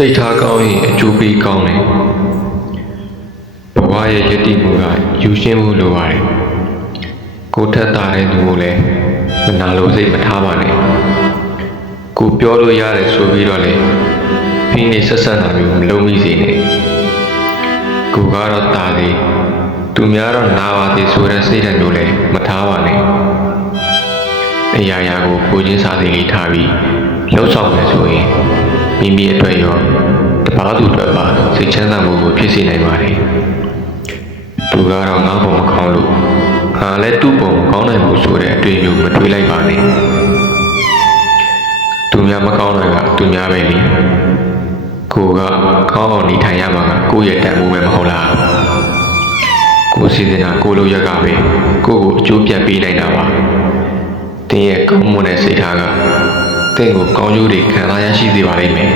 စိတ်ထားကောင်းရင်အကျိုးပေးကောင်းတယ်ဘဝရဲ့ယက်တိမှုကယူရှင်းမှုလိုပါတယ်ကိုထက်သားတဲ့သူကိုလည်းမနာလိုစိတ်မထားပါနဲ့ကိုပြောလို့ရတယ်ဆိုပြီးတော့လေဖိနေဆက်ဆက်တာမျိုးမလုပ်မိစေနဲ့ကိုကတော့တာသေးသူများတော့နာပါသေးဆိုတဲ့စိတ်ဓာတ်မျိုးလည်းမထားပါနဲ့အရာရာကိုချင်းစားသေးလေးထားပြီးလှုပ်ဆောင်မယ်ဆိုရင်မိမိအတွက်ရောတပါးသူအတွက်ပါစိတ်ချမ်းသာမှုကိုဖြစ်စေနိုင်ပါတယ်သူကတော့ငါ့ပုံမကောင်းလို့ငါလည်းသူ့ပုံမကောင်းနိုင်ဘူးဆိုတဲ့အတွေ့အကြုံမတွေးလိုက်ပါနဲ့သူများမကောင်းတာကသူများပဲလေကိုကကောင်းအောင်နေထိုင်ရမှာကကိုယ့်ရဲ့တန်ဖိုးပဲမဟုတ်လားကိုစီစဉ်တာကိုလိုရက်ကပဲကိုကိုအကျိုးပြန်ပေးနိုင်တာပါတင်းရဲ့ကောင်းမွန်တဲ့စိတ်ထားကတင့်ကိုကောင်းကျိုးတွေခံစားရရှိစေပါလိမ့်မယ်